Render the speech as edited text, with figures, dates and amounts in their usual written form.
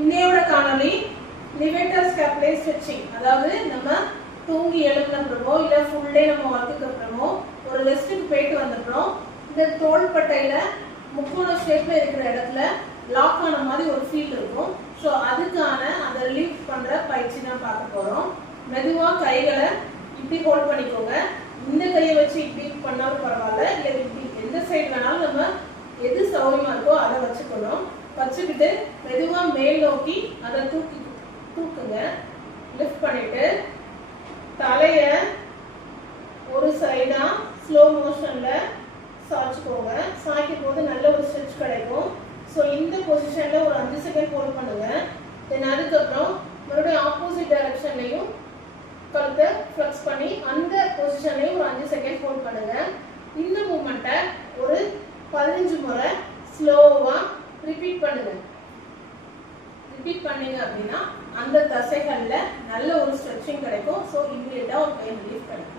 இன்னையோட காணொளி லிவேட்டர் ஸ்கேப்புலர் ஸ்ட்ரெச்சிங். அதாவது நம்ம தூங்கி எழுந்தப்புறமோ இல்ல ஃபுல் டே நம்ம ஒர்க்குக்கு அப்புறமோ ஒரு ரெஸ்ட்டுக்கு போயிட்டு வந்தப்புறம் இந்த தோள்பட்டையில முக்கோண ஷேப்ல இருக்கிற இடத்துல லாக் ஆன மாதிரி ஒரு ஃபீல் இருக்கும். ஸோ அதுக்கான அதை ரிலீவ் பண்ற பயிற்சி தான் பார்க்க போறோம். மெதுவா கைகளை இப்படி ஹோல்ட் பண்ணிக்கோங்க. இந்த கையை வச்சு இப்படி பண்ணாலும் பரவாயில்ல, இல்லை இப்படி எந்த சைடு வேணாலும் நம்ம எது சௌகரியமா இருக்கோ அதை வச்சுக்கணும். வச்சுக்கிட்டு மெதுவா மேல் நோக்கி அதை தூக்குங்க. லிஃப்ட் பண்ணிட்டு தலைய ஒரு சைடா ஸ்லோ மோஷன்ல சாய்ச்சுக்கோங்க. சாய்க்கும் போது நல்ல ஒரு ஸ்ட்ரெச் கிடைக்கும். ஸோ இந்த பொசிஷன்ல ஒரு 5 செகண்ட் ஹோல்ட் பண்ணுங்க. தென் அதுக்கப்புறம் மறுபடியும் ஆப்போசிட் டைரக்ஷன்லையும் கழுத்தை ஃப்ளெக்ஸ் பண்ணி அந்த பொசிஷன்லையும் ஒரு 5 செகண்ட் ஹோல்ட் பண்ணுங்க. இந்த மூமெண்ட்டை ஒரு 15 முறை ஸ்லோவா ரிப்பீட் பண்ணுங்க. ரிப்பீட் பண்ணீங்க அப்படின்னா அந்த தசைகள்ல நல்ல ஒரு ஸ்ட்ரெச்சிங் கிடைக்கும். ஸோ இமீடியட்டா ஒரு பெயின் ரிலீஃப் கிடைக்கும்.